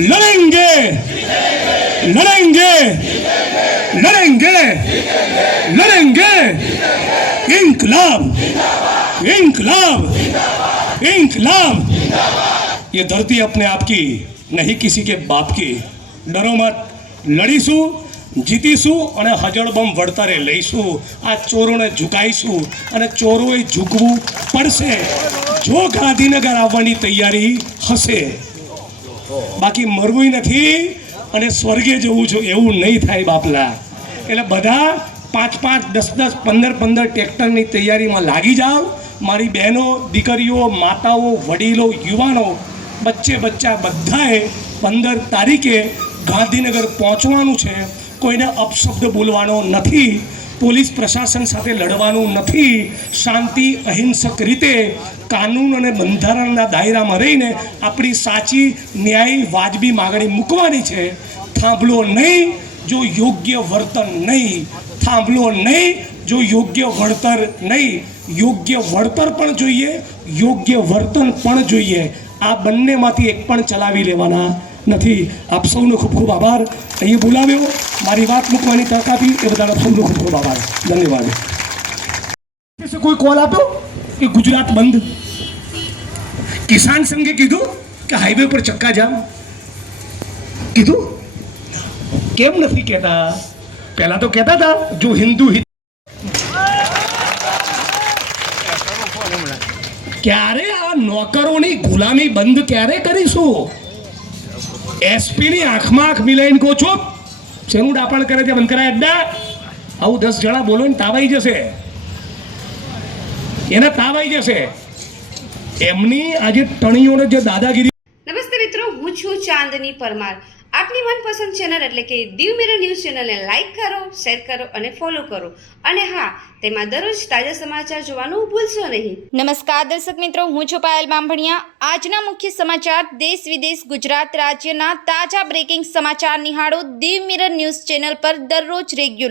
लड़ेंगे लड़ेंगे लड़ेंगे लड़ेंगे इंकलाब इंकलाब इंकलाब। ये धरती अपने आप की नहीं किसी के बाप की। डरो मत, लड़ीशू जीतीशू અને હજળબમ વળતારે લઈશું। આ ચોરોને ઝુકાઈશું અને ચોરોએ ઝૂકવું પડશે જો ગાંધીનગર આવવાની તૈયારી હશે। બાકી મરવું નથી અને સ્વર્ગે જવું છે એવું નહીં થાય બાપલા। એટલે બધા 5-5, 10-10, 15-15 ટ્રેક્ટરની તૈયારીમાં લાગી જાઓ। મારી બહેનો, દીકરીઓ, માતાઓ, વડીલો, યુવાનો, બચ્ચા બધાએ 15 તારીખે ગાંધીનગર પહોંચવાનું છે। કોઈને અપશબ્દ બોલવાનો નથી, પોલીસ પ્રશાસન સાથે લડવાનું નથી। શાંતિ અહિંસક રીતે કાનૂન અને બંધારણના દાયરામાં રહીને આપણી સાચી ન્યાયી વાજબી માગણી મૂકવાની છે। થાંભલો નહીં જો યોગ્ય વર્તન નહીં, થાંભલો નહીં જો યોગ્ય વળતર નહીં। યોગ્ય વળતર પણ જોઈએ, યોગ્ય વર્તન પણ જોઈએ। આ બંનેમાંથી એક પણ ચલાવી લેવાના નથી। આપ સૌનો ખૂબ ખૂબ આભાર। અહીંયા બોલાવ્યો, મારી વાત મૂકવાની તક આપી એ બધાનો સૌનો ખૂબ ખૂબ આભાર। ધન્યવાદ। કોઈ કોલ આપ્યો કે ગુજરાત બંધ? કિસાન સંઘે કીધું કે હાઈવે પર ચક્કા જામ કીધું? કેમ નથી કહેતા? પહેલા તો કહેતા હતા જો હિન્દુ ક્યારે આ નોકરોની ગુલામી બંધ ક્યારે કરીશું? એસપીની આંખમાં આંખ મિલાઈને કહો છો શેનું ડાપણ કરે છે, બંધ કરાય અડ્ડા? આવું 10 જણા બોલો ને તાવ આવી જશે, એને તાવ આવી જશે। એમની આજે ટણીઓને જે દાદાગીરી। નમસ્તે મિત્રો, હું છું ચાંદની પરમાર। આપની મનપસંદ ચેનલ એટલે કે દીવ મિરર ન્યૂઝ ચેનલને લાઈક કરો, શેર કરો અને ફોલો કરો। અને હા, તેમાં દરરોજ તાજા સમાચાર જોવાનું ભૂલશો નહીં। નમસ્કાર દર્શક મિત્રો, હું છું પાયલ બામભણિયા। આજના મુખ્ય સમાચાર દેશ વિદેશ ગુજરાત રાજ્યના તાજા બ્રેકિંગ સમાચાર નિહાળો દીવ મિરર ન્યૂઝ ચેનલ પર દરરોજ રેગ્યુલર।